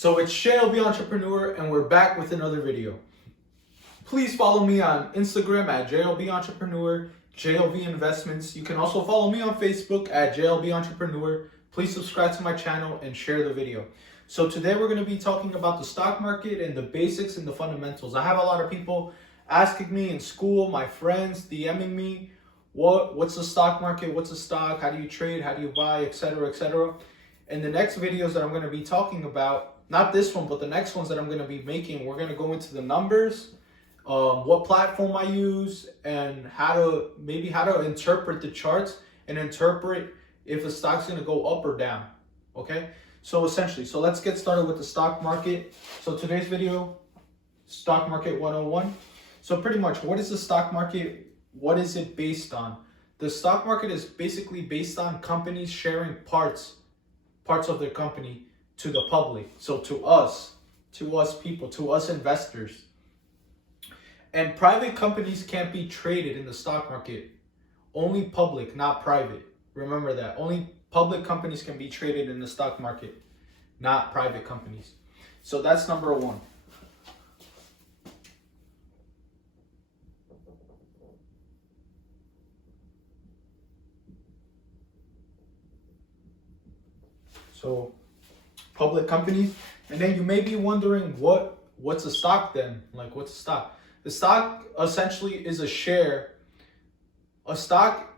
So it's JLB Entrepreneur, and we're back with another video. Please follow me on Instagram at JLB Entrepreneur, JLB Investments. You can also follow me on Facebook at JLB Entrepreneur. Please subscribe to my channel and share the video. So today we're going to be talking about the stock market and the basics and the fundamentals. I have a lot of people asking me in school, my friends DMing me, what's the stock market, what's a stock, how do you trade, how do you buy, etc., etc. In the next videos that I'm going to be talking about, not this one, but the next ones that I'm going to be making, we're going to go into the numbers, what platform I use, and how to interpret the charts and interpret if a stock's going to go up or down. Okay, so essentially, let's get started with the stock market. So today's video, stock market 101. So pretty much, what is the stock market? What is it based on? The stock market is basically based on companies sharing parts of their company to the public. So to us people, to us investors. And private companies can't be traded in the stock market. Only public, not private. Remember that. Only public companies can be traded in the stock market, not private companies. So that's number one. So public companies. And then you may be wondering, what's a stock then? Like, what's a stock? The stock essentially is a share. A stock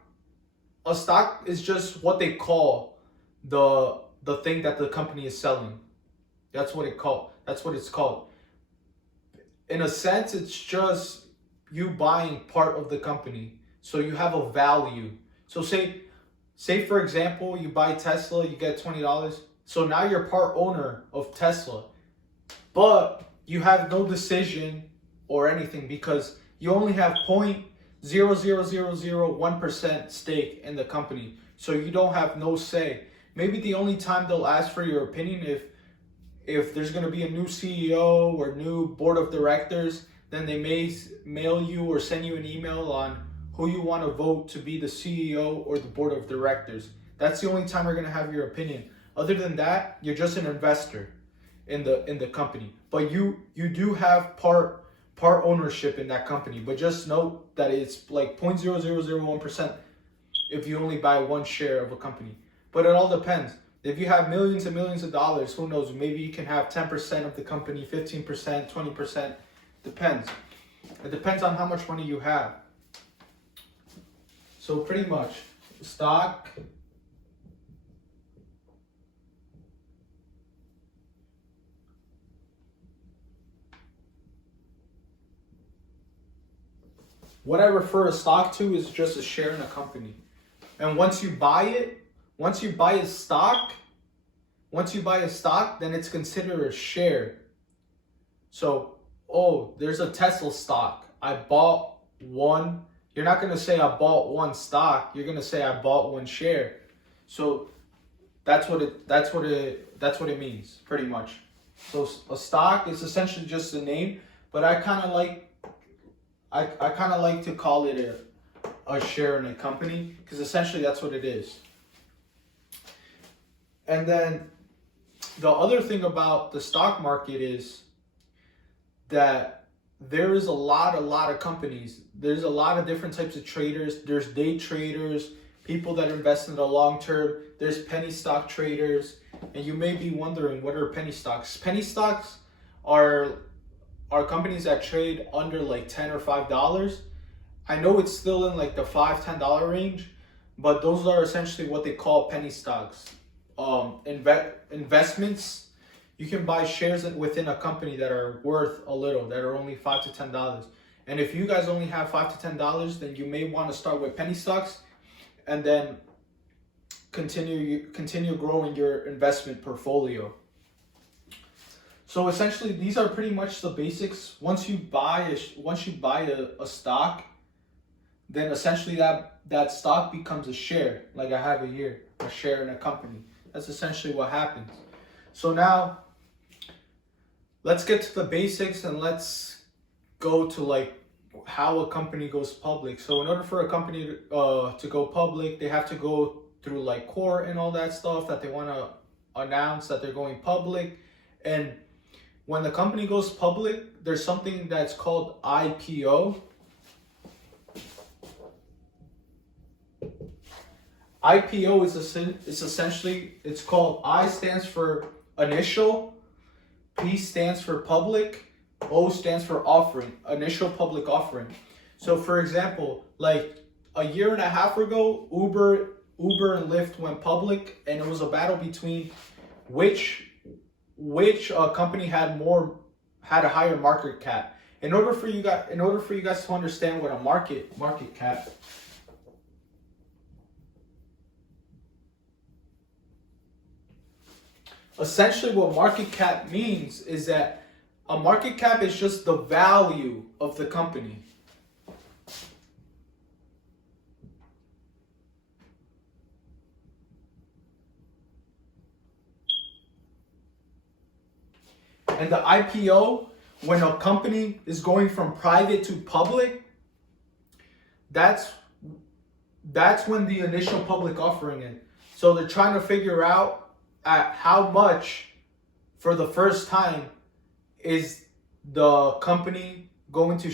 is just what they call the thing that the company is selling. That's what it's called. In a sense, it's just you buying part of the company. So you have a value. So say for example, you buy Tesla, you get $20. So now you're part owner of Tesla, but you have no decision or anything because you only have 0.00001% stake in the company. So you don't have no say. Maybe the only time they'll ask for your opinion if there's going to be a new CEO or new board of directors, then they may mail you or send you an email on who you want to vote to be the CEO or the board of directors. That's the only time you're going to have your opinion. Other than that, you're just an investor in the company. But you do have part ownership in that company. But just note that it's like 0.0001% if you only buy one share of a company. But it all depends. If you have millions and millions of dollars, who knows? Maybe you can have 10% of the company, 15%, 20%. Depends. It depends on how much money you have. So pretty much, stock what I refer a stock to is just a share in a company. And once you buy a stock, then it's considered a share. So, there's a Tesla stock. I bought one. You're not going to say I bought one stock. You're going to say I bought one share. So that's what it means pretty much. So a stock is essentially just a name, but I kind of like to call it a share in a company because essentially that's what it is. And then the other thing about the stock market is that there is a lot of companies. There's a lot of different types of traders. There's day traders, people that invest in the long term. There's penny stock traders. And you may be wondering, what are penny stocks? Penny stocks are companies that trade under like $10 or $5. I know it's still in like the $5-10 range, but those are essentially what they call penny stocks. Investments, you can buy shares within a company that are worth a little, that are only $5 to $10. And if you guys only have $5 to $10, then you may want to start with penny stocks and then continue growing your investment portfolio. So essentially, these are pretty much the basics. Once you buy a stock, then essentially that stock becomes a share, like I have it here, a share in a company. That's essentially what happens. So now, let's get to the basics and let's go to like how a company goes public. So in order for a company to go public, they have to go through like court and all that stuff that they want to announce that they're going public. And when the company goes public, there's something that's called IPO. IPO is essentially, it's called, I stands for initial, P stands for public, O stands for offering, initial public offering. So for example, like a year and a half ago, Uber and Lyft went public, and it was a battle between which company had a higher market cap. In order for you guys to understand what a market cap, essentially what market cap means is that a market cap is just the value of the company. And the IPO, when a company is going from private to public, that's when the initial public offering is. So they're trying to figure out at how much for the first time is the company going to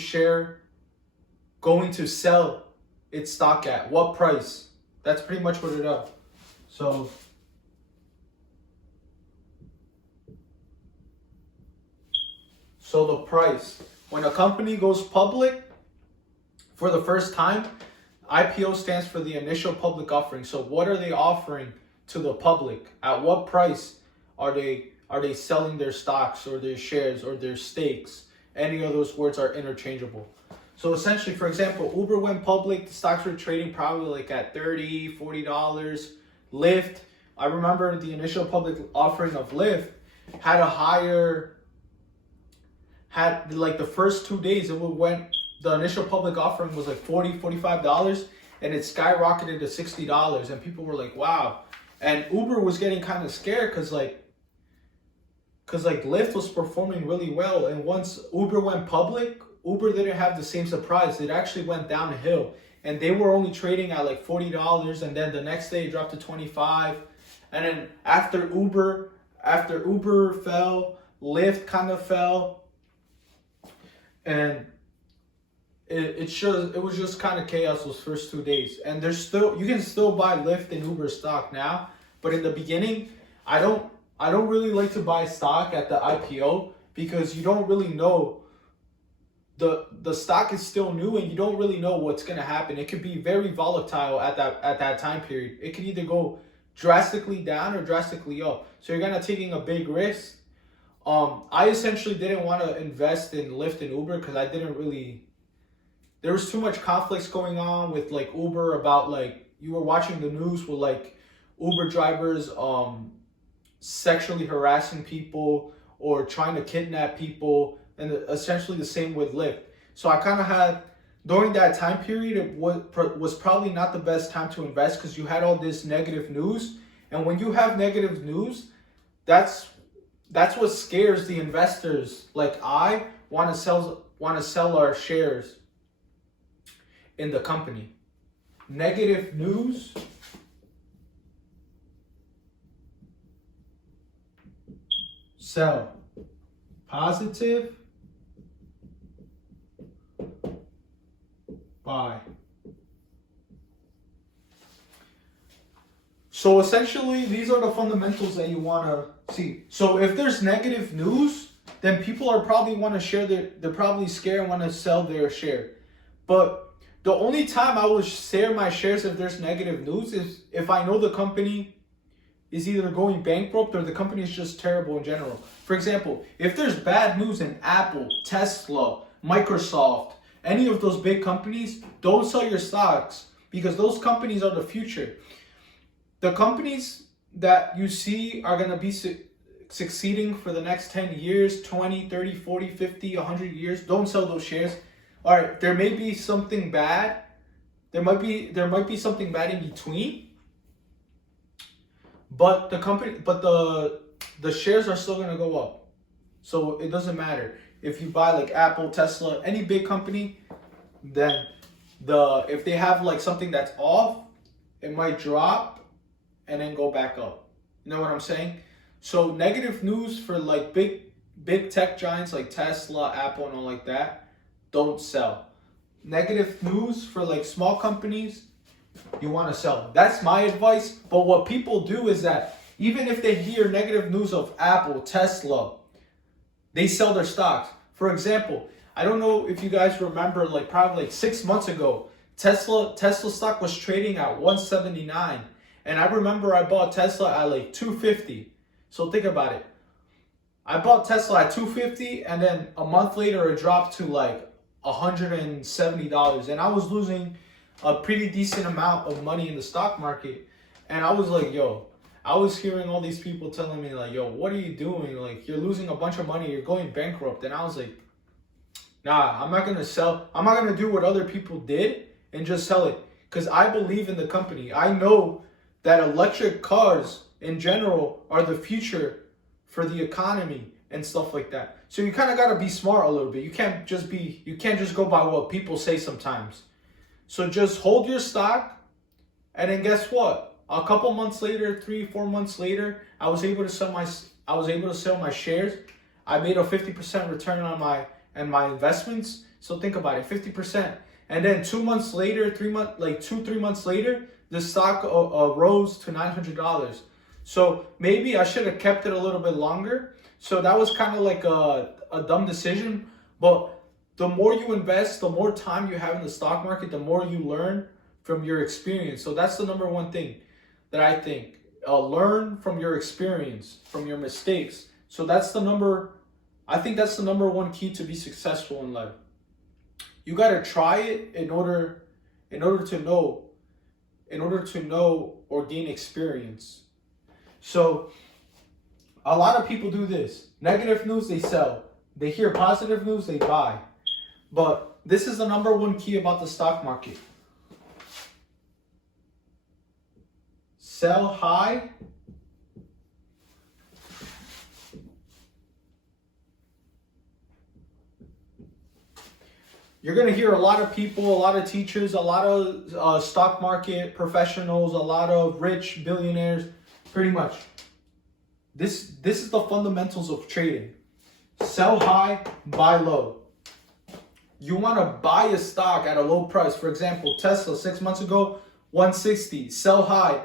sell its stock at, what price. That's pretty much what it is. So the price, when a company goes public for the first time, IPO stands for the initial public offering. So what are they offering to the public? At what price are they selling their stocks or their shares or their stakes? Any of those words are interchangeable. So essentially, for example, Uber went public, the stocks were trading probably like at $30, $40. Lyft, I remember the initial public offering of Lyft had like the first 2 days, the initial public offering was like $40, $45, and it skyrocketed to $60, and people were like, wow. And Uber was getting kind of scared because Lyft was performing really well, and once Uber went public, Uber didn't have the same surprise. It actually went downhill, and they were only trading at like $40, and then the next day it dropped to $25, and then after Uber fell, Lyft kind of fell, and it was just kind of chaos those first 2 days. And you can still buy Lyft and Uber stock now, but in the beginning, I don't really like to buy stock at the IPO because you don't really know. The stock is still new and you don't really know what's gonna happen. It could be very volatile at that time period. It could either go drastically down or drastically up. So you're gonna taking a big risk. I essentially didn't want to invest in Lyft and Uber because there was too much conflicts going on with like Uber about like, you were watching the news with like Uber drivers sexually harassing people or trying to kidnap people, and essentially the same with Lyft. So I kind of had, during that time period, it was probably not the best time to invest because you had all this negative news, and when you have negative news, that's what scares the investors. Like, I want to sell our shares in the company. Negative news sell. Positive buy. So essentially, these are the fundamentals that you want to see. So if there's negative news, then people are probably they're probably scared and want to sell their share. But the only time I will share my shares if there's negative news is if I know the company is either going bankrupt or the company is just terrible in general. For example, if there's bad news in Apple, Tesla, Microsoft, any of those big companies, don't sell your stocks because those companies are the future. The companies that you see are going to be succeeding for the next 10 years, 20, 30, 40, 50, 100 years, don't sell those shares. All right, there may be something bad. There might be something bad in between. But the shares are still going to go up. So it doesn't matter. If you buy like Apple, Tesla, any big company, then if they have like something that's off, it might drop and then go back up. You know what I'm saying? So negative news for like big tech giants like Tesla, Apple, and all like that, don't sell. Negative news for like small companies, you want to sell. That's my advice. But what people do is that even if they hear negative news of Apple, Tesla, they sell their stocks. For example, I don't know if you guys remember, like probably like 6 months ago, Tesla stock was trading at 179. And I remember I bought Tesla at like 250. So think about it. I bought Tesla at 250, and then a month later it dropped to like $170. And I was losing a pretty decent amount of money in the stock market. And I was like, yo, I was hearing all these people telling me like, yo, what are you doing? Like, you're losing a bunch of money, you're going bankrupt. And I was like, nah, I'm not gonna sell. I'm not gonna do what other people did and just sell it. Because I believe in the company. I know that electric cars in general are the future for the economy and stuff like that. So you kind of got to be smart a little bit. You can't just go by what people say sometimes. So just hold your stock, and then guess what? A couple months later, 3-4 months later, I was able to sell my shares. I made a 50% return on my investments. So think about it, 50%. And then 2 months later, 2-3 months later, the stock rose to $900. So maybe I should have kept it a little bit longer. So that was kind of like a dumb decision. But the more you invest, the more time you have in the stock market, the more you learn from your experience. So that's the number one thing that I think. Learn from your experience, from your mistakes. So I think that's the number one key to be successful in life. You got to try it in order to know or gain experience. So a lot of people do this. Negative news, they sell. They hear positive news, they buy. But this is the number one key about the stock market. Sell high. You're going to hear a lot of people, a lot of teachers, a lot of stock market professionals, a lot of rich billionaires, pretty much. This is the fundamentals of trading. Sell high, buy low. You want to buy a stock at a low price. For example, Tesla 6 months ago, 160. Sell high.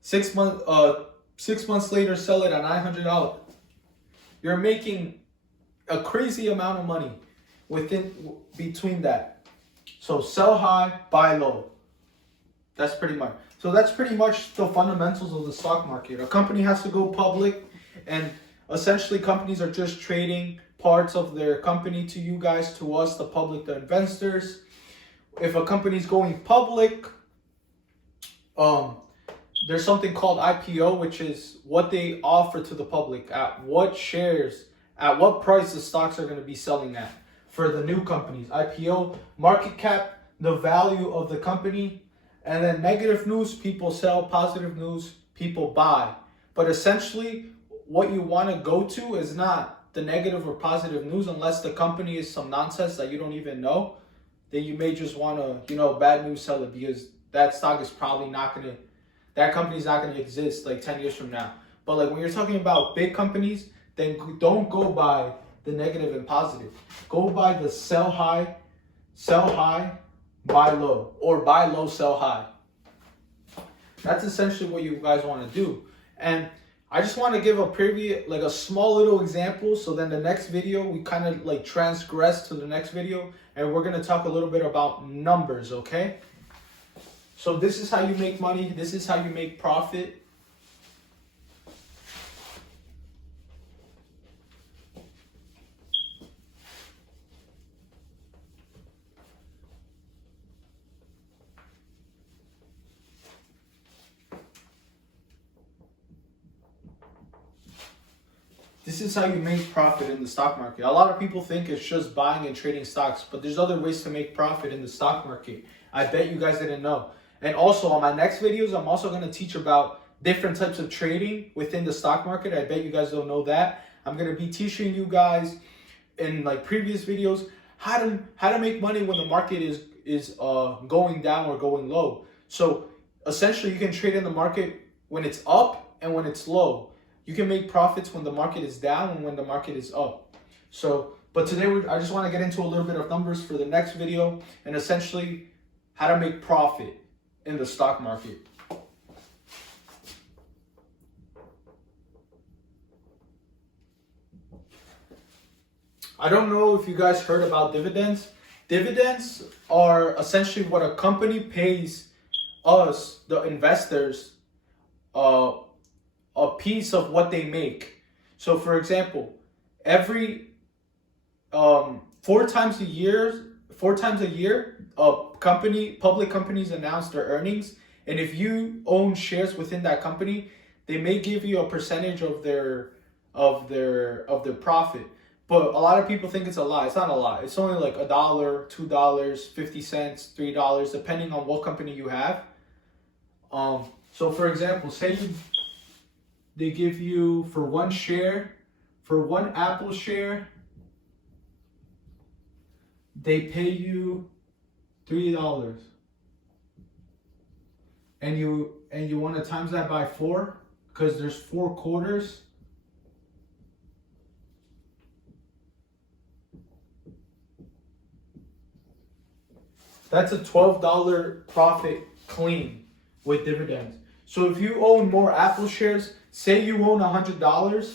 6 months later, sell it at $900. You're making a crazy amount of money between that. So sell high, buy low. That's pretty much the fundamentals of the stock market. A company has to go public, and essentially companies are just trading parts of their company to you guys, to us, the public, the investors. If a company's going public, there's something called IPO, which is what they offer to the public, at what price the stocks are going to be selling at. For the new companies, IPO, market cap, the value of the company, and then negative news, people sell, positive news, people buy. But essentially, what you want to go to is not the negative or positive news, unless the company is some nonsense that you don't even know. Then you may just want to, bad news, sell it, because that stock is probably that company's not going to exist like 10 years from now. But like when you're talking about big companies, then don't go by the negative and positive. Go by the sell high, buy low, or buy low, sell high. That's essentially what you guys want to do. And I just want to give a small little example. So then the next video, we kind of like transgress to the next video, and we're going to talk a little bit about numbers, okay? So this is how you make money. This is how you make profit. This is how you make profit in the stock market. A lot of people think it's just buying and trading stocks, but there's other ways to make profit in the stock market. I bet you guys didn't know. And also on my next videos, I'm also going to teach about different types of trading within the stock market. I bet you guys don't know that. I'm going to be teaching you guys in like previous videos how to make money when the market is going down or going low. So essentially you can trade in the market when it's up and when it's low. You can make profits when the market is down and when the market is up. So, but today I just want to get into a little bit of numbers for the next video, and essentially how to make profit in the stock market. I don't know if you guys heard about dividends. Dividends are essentially what a company pays us, the investors, a piece of what they make. So for example, every 4 times a year, public companies announce their earnings, and if you own shares within that company, they may give you a percentage of their profit. But a lot of people think it's a lot. It's not a lot. It's only like $1, $2, 50 cents, $3, depending on what company you have. So for example, say they give you for one Apple share, they pay you $3. And you want to times that by 4 because there's 4 quarters. That's a $12 profit clean with dividends. So if you own more Apple shares, say you own $100,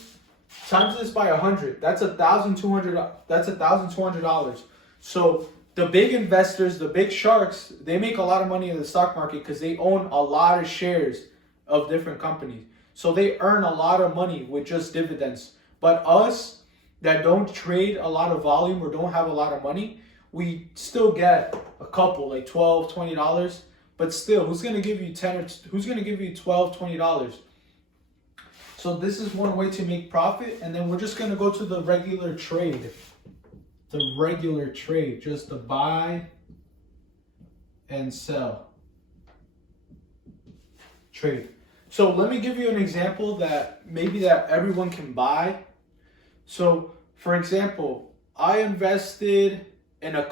times this by 100, that's $1,200. That's $1,200. So the big investors, the big sharks, they make a lot of money in the stock market because they own a lot of shares of different companies. So they earn a lot of money with just dividends. But us that don't trade a lot of volume or don't have a lot of money, we still get a couple, like $12, $20. But still, who's gonna give you who's gonna give you $12, $20? So this is one way to make profit, and then we're just gonna go to the regular trade. The regular trade, just to buy and sell. Trade. So let me give you an example that everyone can buy. So for example, I invested in a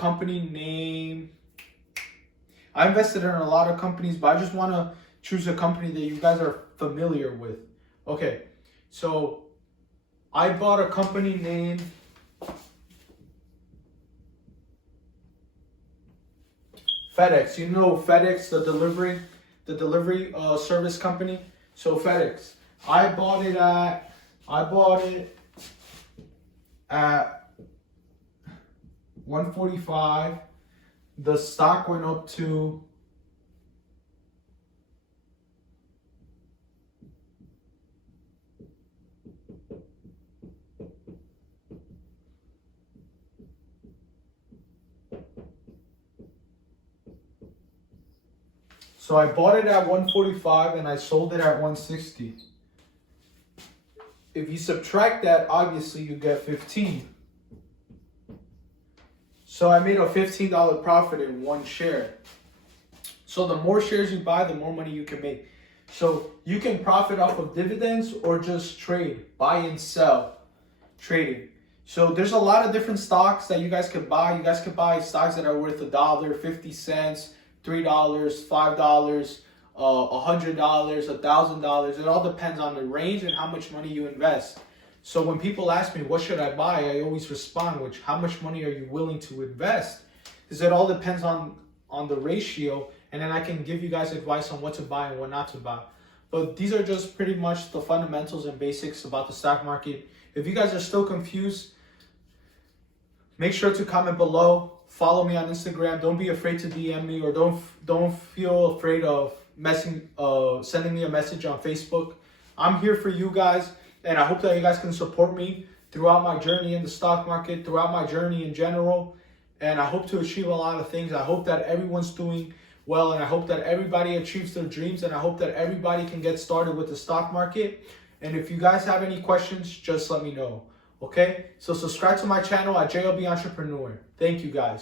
lot of companies, but I just want to choose a company that you guys are familiar with. Okay, so I bought a company named FedEx. You know FedEx, the delivery service company. So FedEx, I bought it at 145. The stock went up to So I bought it at 145 and I sold it at 160. If you subtract that, obviously you get 15. So I made a $15 profit in one share. So the more shares you buy, the more money you can make. So you can profit off of dividends or just trade, buy and sell, trading. So there's a lot of different stocks that you guys can buy. You guys can buy stocks that are worth $1, 50 cents, $3, $5, $100, $1,000. It all depends on the range and how much money you invest. So when people ask me, what should I buy? I always respond, how much money are you willing to invest? Because it all depends on the ratio. And then I can give you guys advice on what to buy and what not to buy. But these are just pretty much the fundamentals and basics about the stock market. If you guys are still confused, make sure to comment below. Follow me on Instagram. Don't be afraid to DM me, or don't feel afraid of sending me a message on Facebook. I'm here for you guys, and I hope that you guys can support me throughout my journey in the stock market, throughout my journey in general. And I hope to achieve a lot of things. I hope that everyone's doing well, and I hope that everybody achieves their dreams, and I hope that everybody can get started with the stock market. And if you guys have any questions, just let me know. Okay? So subscribe to my channel at JLB Entrepreneur. Thank you guys.